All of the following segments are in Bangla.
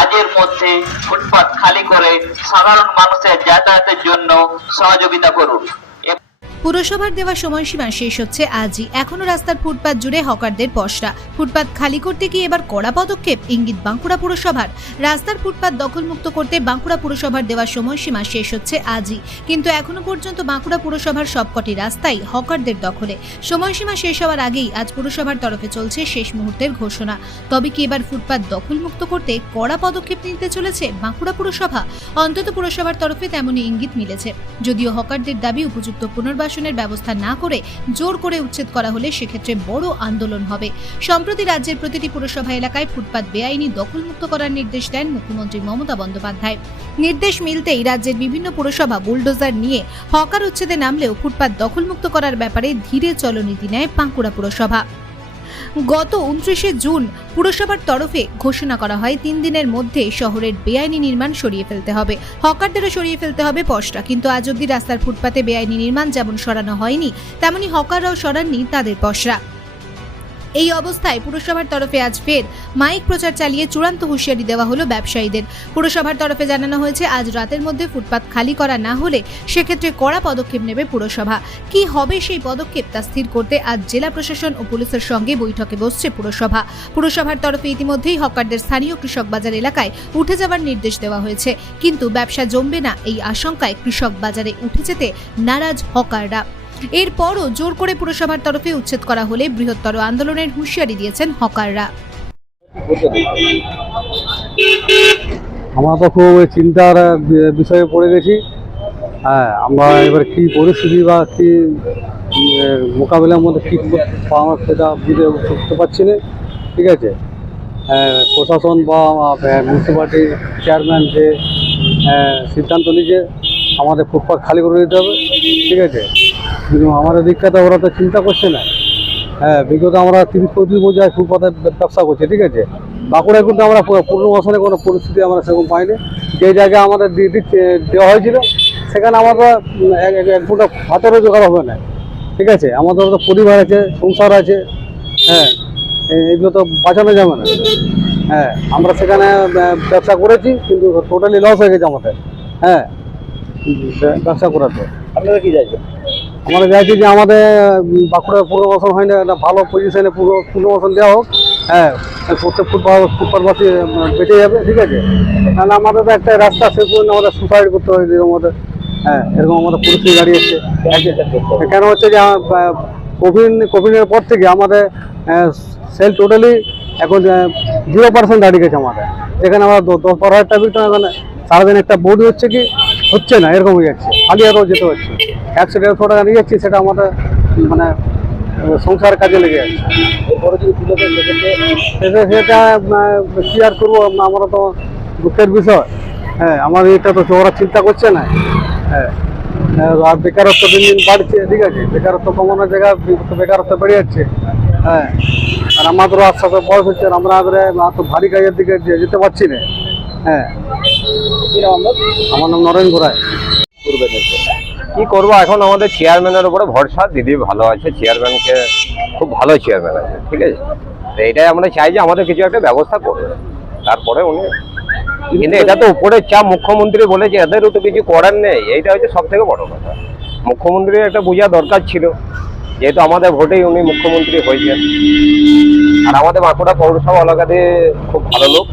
আজের মধ্যে ফুটপাত খালি করে সাধারণ মানুষের যাতায়াতের জন্য সহযোগিতা করুন। পুরসভার দেওয়া সময়সীমা শেষ হচ্ছে আজই। এখনো রাস্তার ফুটপাত জুড়ে হকারদের পসরা। ফুটপাত খালি করতে গিয়ে এবার কড়া পদক্ষেপ, ইঙ্গিত বাঁকুড়া পুরসভার। রাস্তার ফুটপাত দখলমুক্ত করতে বাঁকুড়া পুরসভার দেওয়া সময়সীমা শেষ হচ্ছে আজই, কিন্তু এখনো পর্যন্ত বাঁকুড়া পুরসভার সবকটি রাস্তাই হকারদের দখলে। সময়সীমা শেষ হওয়ার আগেই আজ পুরসভার তরফে চলছে শেষ মুহূর্তের ঘোষণা। তবে কি এবার ফুটপাত দখলমুক্ত করতে কড়া পদক্ষেপ নিতে চলেছে বাঁকুড়া পুরসভা? অন্তত পুরসভার তরফে তেমনই ইঙ্গিত মিলেছে। যদিও হকারদের দাবি উপযুক্ত পুনর্বাসনের ব্যবস্থা না করে জোর করে উচ্ছেদ করা হলে সেক্ষেত্রে বড় আন্দোলন হবে। সম্প্রতি রাজ্যের প্রতিটি পুরসভা এলাকায় ফুটপাত বেআইনি দখলমুক্ত করার নির্দেশ দেন মুখ্যমন্ত্রী মমতা বন্দ্যোপাধ্যায়। নির্দেশ মিলতেই রাজ্যের বিভিন্ন পুরসভা বুলডোজার নিয়ে হকার উচ্ছেদে নামলেও ফুটপাত দখলমুক্ত করার ব্যাপারে ধীরে চলনীতি নেয় বাঁকুড়া পুরসভা। গত 29শে জুন পুরসভার তরফে ঘোষণা করা হয় 3 দিনের মধ্যে শহরের বেআইনি নির্মাণ সরিয়ে ফেলতে হবে, হকারদেরও সরিয়ে ফেলতে হবে পসরা। কিন্তু আজ অব্দি রাস্তার ফুটপাতে বেআইনি নির্মাণ যেমন সরানো হয়নি, তেমনি হকাররাও সরাননি তাদের পসরা। এই অবস্থায় পুরসভার তরফে আজ ফের মাইক প্রচার চালিয়ে চূড়ান্ত হুঁশিয়ারি দেওয়া হলো ব্যবসায়ীদের। পুরসভার তরফে জানানো হয়েছে আজ রাতের মধ্যে ফুটপাত খালি করা না হলে সেক্ষেত্রে কড়া পদক্ষেপ নেবে পুরসভা। কি হবে সেই পদক্ষেপ তা স্থির করতে আজ জেলা প্রশাসন ও পুলিশের সঙ্গে বৈঠকে বসছে পুরসভা। পুরসভার তরফে ইতিমধ্যেই হকারদের স্থানীয় কৃষক বাজার এলাকায় উঠে যাওয়ার নির্দেশ দেওয়া হয়েছে, কিন্তু ব্যবসা জমবে না এই আশঙ্কায় কৃষক বাজারে উঠে যেতে নারাজ হকাররা। এরপরও জোর করে পুরসভার তরফে উচ্ছেদ করা হলে বৃহত্তর আন্দোলনের হুঁশিয়ারি দিয়েছেন হকাররা। আমরা তো খুব চিন্তার বিষয়ে পড়ে গেছি। হ্যাঁ, আমরা এবার কি পরিস্থিতি বা কি মোকাবিলার মধ্যে কী পাওয়া সেটা বুঝতে পারছি না। ঠিক আছে, প্রশাসন বা মিউনিসিপ্যালিটির চেয়ারম্যান যে সিদ্ধান্ত নিয়েছে আমাদের ফুটপাত খালি করে দিতে হবে, ঠিক আছে, কিন্তু আমাদের দিকটা তো ওরা তো চিন্তা করছে না। হ্যাঁ, বিগত আমরা 30-35 বছর ফুটপাতের ব্যবসা করছি, ঠিক আছে। বাঁকুড়ায় কিন্তু আমরা পুনর্বাসনের কোনো পরিস্থিতি আমরা সেরকম পাইনি। যে জায়গায় আমাদের দেওয়া হয়েছিল সেখানে আমাদের এক ফুটা ভাতেরও জোগাড় হবে না, ঠিক আছে। আমাদের তো পরিবার আছে, সংসার আছে, হ্যাঁ, এগুলো তো বাঁচানো যাবে না। হ্যাঁ, আমরা সেখানে ব্যবসা করেছি কিন্তু টোটালি লস হয়ে গেছে আমাদের। হ্যাঁ, ব্যবসা করার পর আপনারা কি চাইছেন? আমরা চাইছি যে আমাদের বাঁকুড়ার পুনর্বাসন হয় না, একটা ভালো পজিশনে পুনর্বাসন দেওয়া হোক। হ্যাঁ, প্রত্যেক ফুটপাতবাসী বেঁচে যাবে, ঠিক আছে। তাহলে আমাদের তো একটা রাস্তা শেষ পর্যন্ত আমাদের সুসাইড করতে হয় এরকম আমাদের। হ্যাঁ, এরকম আমাদের পরিস্থিতি দাঁড়িয়েছে। কেন হচ্ছে যে কোভিডের পর থেকে আমাদের সেল টোটালি এখন 0% দাঁড়িয়ে গেছে আমাদের। এখানে আমরা 10-12 ট্রাফিক এখানে সারাদিন একটা বডি হচ্ছে না, এরকম হয়ে যাচ্ছে। খালি আরও যেতে হচ্ছে, 100-150 টাকা নিয়ে যাচ্ছি, সেটা আমাদের মানে সংসারের কাজে লেগে যাচ্ছে। এরপরে যদি তুলে দেন সেটা কী আর করবো, আমরা তো দুঃখের বিষয়। হ্যাঁ, আমার এটা তো ওরা চিন্তা করছে না। হ্যাঁ, আর বেকারত্ব দিন দিন বাড়ছে, ঠিক আছে। বেকারত্ব কমানোর জায়গায় বেকারত্ব বেড়ে যাচ্ছে। হ্যাঁ, আর আমাদেরও আস্তে বয়স হচ্ছে, আমরা এত ভারী কাজের দিকে যেতে পারছি না। হ্যাঁ, আমার নাম নরেন ঘোড়ায়। কি করবো এখন, আমাদের চেয়ারম্যানের উপরে ভরসা। দিদি ভালো আছে, চেয়ারম্যানকে খুব ভালো চেয়ারম্যান আছে, ঠিক আছে। তো এটাই আমরা চাই যে আমাদের কিছু একটা ব্যবস্থা করবে, তারপরে উনি। কিন্তু এটা তো উপরের চাপ, মুখ্যমন্ত্রী বলেছে, এদেরও তো কিছু করার নেই। এইটা হচ্ছে সব থেকে বড় কথা। মুখ্যমন্ত্রীর একটা বোঝা দরকার ছিল, যেহেতু আমাদের ভোটেই উনি মুখ্যমন্ত্রী হয়েছেন। আর আমাদের বাঁকুড়া পৌরসভা এলাকাতে খুব ভালো লোক।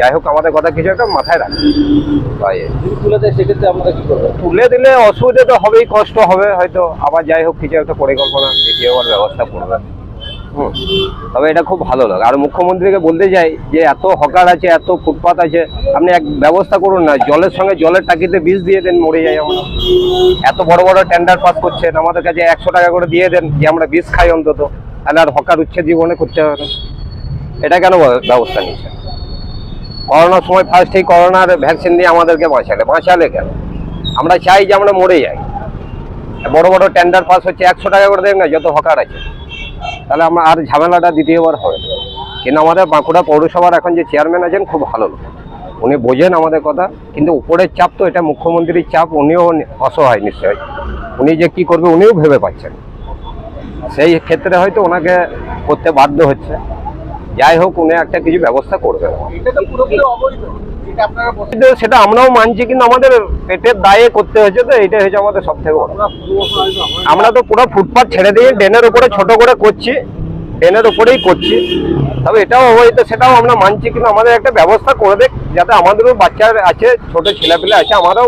যাই হোক, আমাদের কথা কিছু একটা মাথায় রাখবে। তুলে দেয়, সেক্ষেত্রে আপনারা কি করবেন? তুলে দিলে অসুবিধা তো হবেই, কষ্ট হবে হয়তো। আবার যাই হোক, কিছু একটা পরিকল্পনা দেখিয়ে হওয়ার ব্যবস্থা করবেন। তবে এটা খুব ভালো লাগে। আর মুখ্যমন্ত্রীকে বলতে চাই যে এত হকার আছে, এত ফুটপাত আছে, আপনি এক ব্যবস্থা করুন না, জলের সঙ্গে জলের টাকিতে বিষ দিয়ে দেন, মরে যাই আমরা। এত বড় বড় টেন্ডার পাস করছেন, আমাদের কাছে 100 টাকা করে দিয়ে দেন যে আমরা বিষ খাই অন্তত, তাহলে আর হকার উচ্ছেদ জীবনে করতে হবে না। এটা কেন ব্যবস্থা নিচ্ছে? করোনার সময় ফার্স্টেই করোনার ভ্যাকসিন দিয়ে আমাদেরকে বাঁচালে কেন? আমরা চাই যে আমরা মরে যাই। বড় বড় টেন্ডার পাস হচ্ছে, 100 টাকা করে দেন না যত হকার আছে, তাহলে আমরা আর ঝামেলাটা দ্বিতীয়বার হবে। কিন্তু আমাদের বাঁকুড়া পৌরসভার এখন যে চেয়ারম্যান আছেন খুব ভালো লোক, উনি বোঝেন আমাদের কথা। কিন্তু উপরের চাপ তো, এটা মুখ্যমন্ত্রীর চাপ, উনিও অসহায় নিশ্চয়। উনি যে কি করবে উনিও ভেবে পাচ্ছেন, সেই ক্ষেত্রে হয়তো ওনাকে করতে বাধ্য হচ্ছে। যাই হোক উনি একটা কিছু ব্যবস্থা করবেন। এটা তো পুরোপুরি অবৈধ, এটা আপনারা বলছেন। কিন্তু সেটা আমরাও মানছি, কিন্তু আমাদের পেটের দায়ে করতে হচ্ছে, তো এইটা হচ্ছে আমাদের সব থেকে বড়। আমরা তো পুরো ফুটপাথ ছেড়ে দিয়ে ড্রেনের উপরে ছোট করে করছি, ড্রেনের উপরেই করছি, তবে এটাও অবৈধ সেটাও আমরা মানছি, কিন্তু আমাদের একটা ব্যবস্থা করে দেখ, যাতে আমাদেরও বাচ্চা আছে, ছোট ছেলেপেলে আছে, আমারও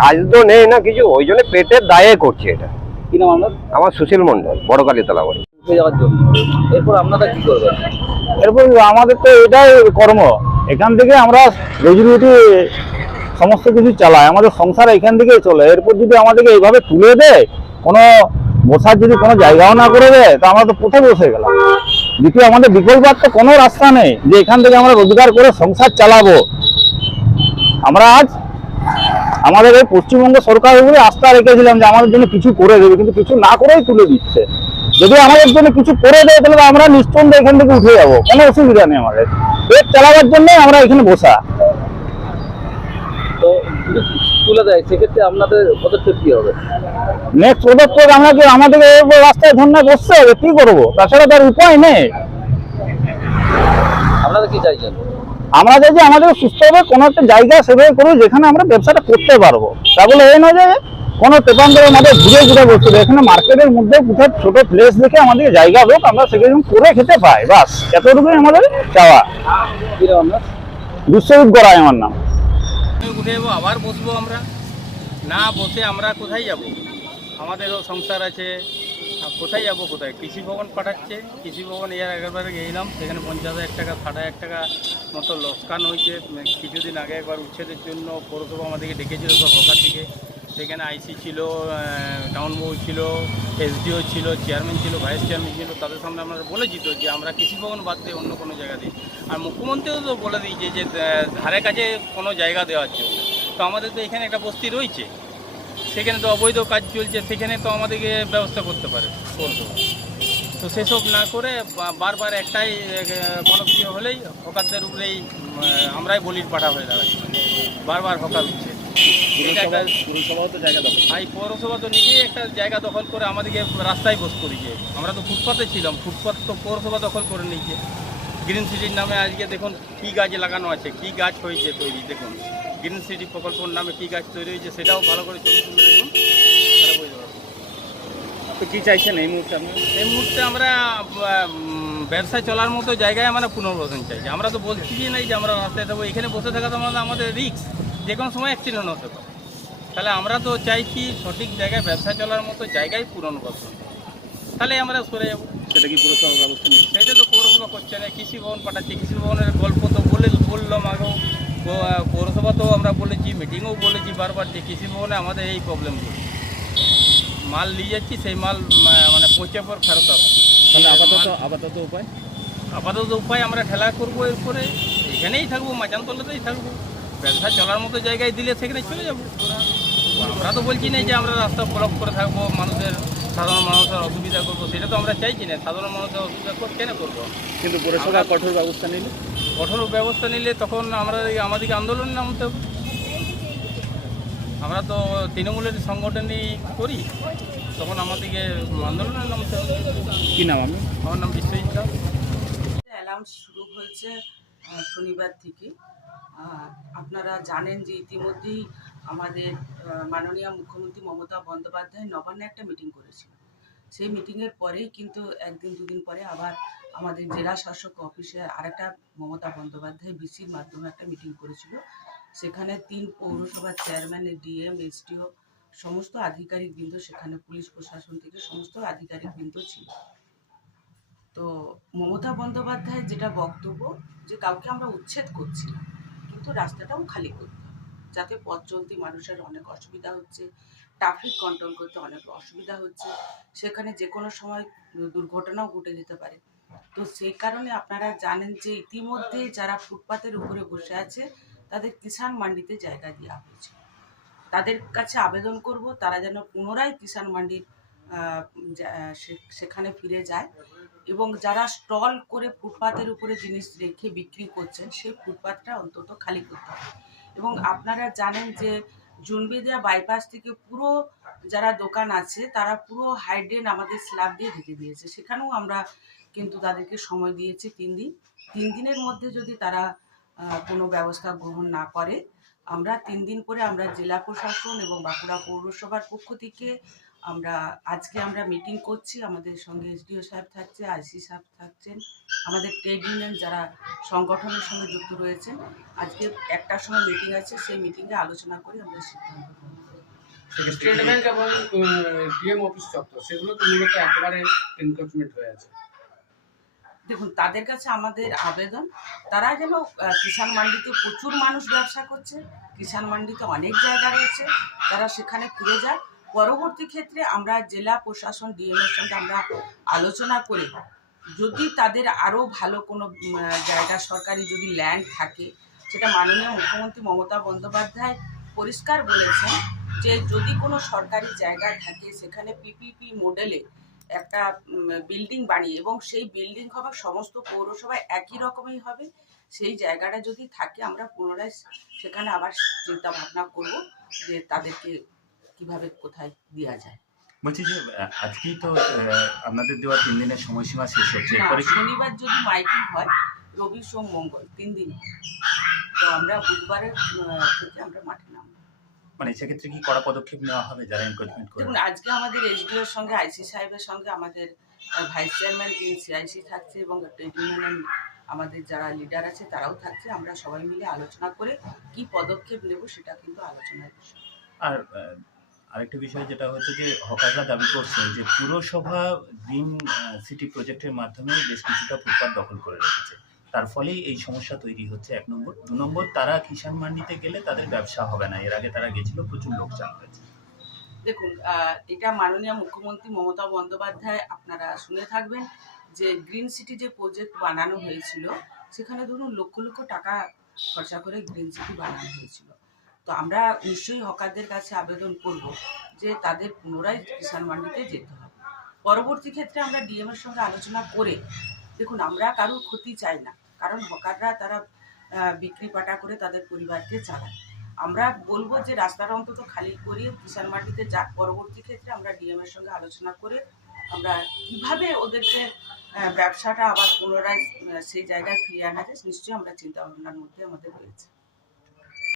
কাজ তো নেই না কিছু, ওই জন্য পেটের দায়ে করছি এটা। কি নাম আপনার? আমার সুশীল মন্ডল, বড় কালীতলা বাড়ি। যাওয়ার জন্য এরপর আপনারা কি করবেন? এরপর আমাদের তো এটাই কর্ম, এখান থেকে আমরা রুজি রুটি সমস্ত কিছু চালাই, আমাদের সংসার এখান থেকেই চলে। এরপর যদি আমাদেরকে এইভাবে তুলে দেয়, কোনো বসার যদি কোনো জায়গাও না করে দেয়, তো আমরা তো কোথায় বসে গেলাম। দ্বিতীয় আমাদের বিকল্প তো কোনো রাস্তা নেই যে এখান থেকে আমরা রোজগার করে সংসার চালাবো। আমরা আজ আমাদের এই পশ্চিমবঙ্গ সরকারের উপরে আস্থা রেখেছিলাম যে আমাদের জন্য কিছু করে দেবে, কিন্তু কিছু না করেই তুলে দিচ্ছে। যদি আমাদের জন্য কিছু করে দেয় তাহলে আমরা নিশ্চিন্তে এখান থেকে উঠে যাবো, কোনো অসুবিধা নেই। আমাদের পেট চালাবার জন্যই আমরা এখানে বসা। তো যদি তুলে দেয় সেক্ষেত্রে আপনাদের পদক্ষেপ কি হবে? নেক্সট পদক্ষেপ আমাদেরকে রাস্তায় ধর্নায় বসতে হবে, কি করবো, তাছাড়া তার উপায় নেই। আপনারা কি চাইছেন? আমরা চাই যে আমাদের সুস্থভাবে কোনো একটা জায়গা সেভাবে করবো যেখানে আমরা ব্যবসাটা করতে পারবো। তা বলে এই নয় যে কোনো তেপান্তরের মধ্যে ঘুরে ঘুরে বসতে হবে। এখানে মার্কেটের মধ্যে কোথাও ছোট প্লেস দেখে আমাদের জায়গা হোক, আমরা সেখানে করে খেতে পাই, বাস এতটুকুই আমাদের চাওয়া। কি নাম আপনার? বিশ্বজিৎ গড়াই আমার নাম। উঠে যাবো, আবার বসবো আমরা, না বসে আমরা কোথায় যাব? আমাদেরও সংসার আছে, কোথায় যাব? কোথায় কৃষি ভবন পাঠাচ্ছে, কৃষি ভবন এর একবারে গেলাম, সেখানে 50,000 টাকা 60,000 টাকা মতো লোকসান হয়েছে। কিছুদিন আগে একবার উচ্ছেদের জন্য পৌরসভা আমাদেরকে ডেকেছিল সব হকার থেকে, সেখানে আইসি ছিল, টাউন বউ ছিল, এসডিও ছিল, চেয়ারম্যান ছিল, ভাইস চেয়ারম্যান ছিল, তাদের সামনে আমরা বলেছি তো যে আমরা কৃষি ভবন বাদ দিয়ে অন্য কোনো জায়গা দিই। আর মুখ্যমন্ত্রীও তো বলে দিয়েছে যে ধারে কাছে কোনো জায়গা দেওয়ার জন্য। তো আমাদের তো এখানে একটা বস্তি রয়েছে, সেখানে তো অবৈধ কাজ চলছে, সেখানে তো আমাদেরকে ব্যবস্থা করতে পারে পৌরসভা। তো সেসব না করে বারবার একটাই কোনো কিছু হলেই হকারদের উপরেই আমরাই বলির পাঠা হয়ে দাঁড়াচ্ছি, বারবার হকার উঠছে। পুরসভাও তো জায়গা দখল। এই পৌরসভা তো নিজেই একটা জায়গা দখল করে আমাদেরকে রাস্তায় বস করেছে। আমরা তো ফুটপাতে ছিলাম, ফুটপাত তো পৌরসভা দখল করে নিয়েছে। গ্রিন সিটির নামে আজকে দেখুন কী গাছ লাগানো আছে, কী গাছ হয়েছে তৈরি, দেখুন গ্রিন সিটি প্রকল্পের নামে কী গাছ তৈরি হয়েছে, সেটাও ভালো করে ছবি তুলে দেখুন, তাহলে বুঝতে পারবেন। তো কি চাইছেন এই মুহূর্তে আপনারা? এই মুহূর্তে আমরা ব্যবসা চলার মতো জায়গায় আমরা পুনর্বাসন চাইছি। আমরা তো বলছি যে নাই যে আমরা রাস্তায় থাকবো, এখানে বসে থাকা তো আমাদের রিস্ক, যে কোনো সময় অ্যাক্সিডেন্ট হতে পারে। তাহলে আমরা তো চাইছি সঠিক জায়গায় ব্যবসা চলার মতো জায়গায় পুনর্বাসন, তাহলে আমরা সরে যাবো। সেটা কি পুরসভা ব্যবস্থা নিচ্ছে? সেটা তো পৌরসভা করছে না, কৃষি ভবন পাঠাচ্ছে। কৃষি ভবনের গল্প তো বললাম আগেও, পৌরসভা তো আমরা বলেছি, মিটিংও বলেছি বারবার যে কৃষি ভবনে আমাদের এই প্রবলেমগুলো, মাল নিয়ে যাচ্ছি, সেই মাল মানে পচে পর ফেরত আসছে। তাহলে আপাতত উপায়? আপাতত উপায় আমরা ঠেলা করবো, এরপরে এখানেই থাকবো, মাচানতলাতেই থাকবো। ব্যবসা চলার মতো জায়গায় দিলে সেখানে চলে যাবো। আমরা তো বলছি না যে আমরা রাস্তা ব্লক করে থাকবো, সাধারণ মানুষের অসুবিধা করবো, সেটা তো আমরা চাইছি না। সাধারণ মানুষের অসুবিধা কেন করবো? কিন্তু পুরসভা কঠোর ব্যবস্থা নিলে? কঠোর ব্যবস্থা নিলে তখন আমাদেরকে আন্দোলনে নামতে হবে। আমরা তো তৃণমূলের সংগঠনই করি, তখন আমাদেরকে আন্দোলনে নামতে হবে। কি নাম আপনি? আমার নাম বিশ্বজিৎ দাস। অ্যালার্ম শুরু হয়েছে শনিবার থেকে। আপনারা জানেন যে ইতিমধ্যেই আমাদের মাননীয় মুখ্যমন্ত্রী মমতা বন্দ্যোপাধ্যায় নবান্নে একটা মিটিং করেছিল। সেই মিটিংয়ের পরেই কিন্তু একদিন দুদিন পরে আবার আমাদের জেলা শাসক অফিসে আরেকটা মমতা বন্দ্যোপাধ্যায় বিসির মাধ্যমে একটা মিটিং করেছিল। সেখানে 3 পৌরসভার চেয়ারম্যান, ডিএম, এসডিও সমস্ত আধিকারিকবৃন্দ, সেখানে পুলিশ প্রশাসন থেকে সমস্ত আধিকারিকবৃন্দ ছিল। তো মমতা বন্দ্যোপাধ্যায়ের যেটা বক্তব্য যে কাউকে আমরা উচ্ছেদ করছি না, কিন্তু রাস্তাটাও খালি করতে হবে, যাতে পথ চলতি মানুষের অনেক অসুবিধা হচ্ছে, ট্রাফিক কন্ট্রোল করতে অনেক অসুবিধা হচ্ছে, সেখানে যে কোনো সময় দুর্ঘটনাও ঘটে যেতে পারে। তো সেই কারণে আপনারা জানেন যে ইতিমধ্যে যারা ফুটপাতের উপরে বসে আছে তাদের কিষাণ মান্ডিতে জায়গা দেওয়া হয়েছে। তাদের কাছে আবেদন করব তারা যেন পুনরায় কিষাণ মান্ডির সেখানে ফিরে যায়, এবং যারা স্টল করে ফুটপাতের উপরে জিনিস রেখে বিক্রি করছেন সেই ফুটপাতটা অন্তত খালি করতে হবে। এবং আপনারা জানেন যে জুনবেদিয়া বাইপাস থেকে পুরো যারা দোকান আছে তারা পুরো হাইড্রেন আমাদের স্ল্যাব দিয়ে ঢেকে দিয়েছে, সেখানেও আমরা কিন্তু তাদেরকে সময় দিয়েছে 3 দিন। 3 দিনের মধ্যে যদি তারা কোনো ব্যবস্থা গ্রহণ না করে, আমরা 3 দিন পরে আমরা জেলা প্রশাসন এবং বাঁকুড়া পৌরসভার পক্ষ থেকে আজকে আমরা মিটিং করছি। আমাদের সঙ্গে এসডিও সাহেব থাকছে, আইসি সাহেব থাকছেন, আমাদের ট্রেড ইউনিয়ন যারা সংগঠনের সঙ্গে যুক্ত রয়েছেন। আজকে 1টার সময় মিটিং আছে, সেই মিটিংয়ে আলোচনা করে আমরা সিদ্ধান্ত নেব। স্টেট ব্যাংক এবং ডিএম অফিস চত্বর সেগুলো তো মূলত একেবারে এনক্রোচমেন্ট হয়ে আছে। দেখুন, তাদের কাছে আমাদের আবেদন, তারা যেন কিষাণ মান্ডিতে প্রচুর মানুষ ব্যবসা করছে, কিষাণ মান্ডিতে অনেক জায়গা রয়েছে, তারা সেখানে ফিরে যায়। পরবর্তী ক্ষেত্রে আমরা জেলা প্রশাসন ডিএমের সঙ্গে আমরা আলোচনা করে যদি তাদের আরও ভালো কোনো জায়গা সরকারি যদি ল্যান্ড থাকে, সেটা মাননীয় মুখ্যমন্ত্রী মমতা বন্দ্যোপাধ্যায় পরিষ্কার বলেছেন যে যদি কোনো সরকারি জায়গা থাকে সেখানে পিপিপি মডেলে একটা বিল্ডিং বানিয়ে, এবং সেই বিল্ডিং হবে সমস্ত পৌরসভায় একই রকমই হবে, সেই জায়গাটা যদি থাকে আমরা পুনরায় সেখানে আবার চিন্তা ভাবনা করব যে তাদেরকে কিভাবে কোথায় দেওয়া যায়। বলছি যে আজকেই তো আপনাদের দেওয়া 3 দিনের সময়সীমা শেষ হচ্ছে, না, এরপরে শনিবার যদি মাইকিং হয়, রবি সোম মঙ্গল 3 দিন, তো আমরা বুধবারের থেকে আমরা মাঠে নামবো। মানে সেক্ষেত্রে কি কড়া পদক্ষেপ নেওয়া হবে যারা এনক্রোচমেন্ট করে? দেখুন, আজকে আমাদের এসডিওর সঙ্গে আইসি সাহেবের সঙ্গে আমাদের ভাইস চেয়ারম্যান সিআইসি থাকছে এবং ট্রেড ইউনিয়নের আমাদের যারা লিডার আছে তারাও থাকছে। আমরা সবাই মিলে আলোচনা করে কি পদক্ষেপ নেব সেটা কিন্তু আলোচনার বিষয়। আর আরেকটা বিষয় যেটা হচ্ছে যে হকাররা দাবি করছে যে পুরসভা গ্রিন সিটি প্রজেক্টের মাধ্যমে বেশ কিছুটা ফুটপাত দখল করে রেখেছে, তার ফলেই এই সমস্যা তৈরি হচ্ছে। 1 নম্বর। 2 নম্বর, তারা কিষাণ মান্ডিতে গেলে তাদের ব্যবসা হবে না, এর আগে তারা গেছিল, প্রচুর লোকসান হয়েছে। দেখুন, এটা মাননীয় মুখ্যমন্ত্রী মমতা বন্দ্যোপাধ্যায়, আপনারা শুনে থাকবেন যে গ্রিন সিটি যে প্রজেক্ট বানানো হয়েছিল সেখানে ধরুন লক্ষ লক্ষ টাকা খরচা করে গ্রিন সিটি বানানো হয়েছিল। তো আমরা নিশ্চয়ই হকারদের কাছে আবেদন করব যে তাদের পুনরায় কিষাণ মান্ডিতে যেতে হবে। পরবর্তী ক্ষেত্রে আমরা ডিএমের সঙ্গে আলোচনা করে, দেখুন আমরা কারোর ক্ষতি চাই না, কারণ হকাররা তারা বিক্রি পাটা করে তাদের পরিবারকে চালায়। আমরা বলবো যে রাস্তাটা অন্তত খালি করিয়ে কিষাণ মান্ডিতে যাক। পরবর্তী ক্ষেত্রে আমরা ডিএমের সঙ্গে আলোচনা করে আমরা কিভাবে ওদেরকে ব্যবসাটা আবার পুনরায় সেই জায়গায় ফিরিয়ে আনা যায়, নিশ্চয়ই আমরা চিন্তা ভাবনার মধ্যে আমাদের রয়েছে।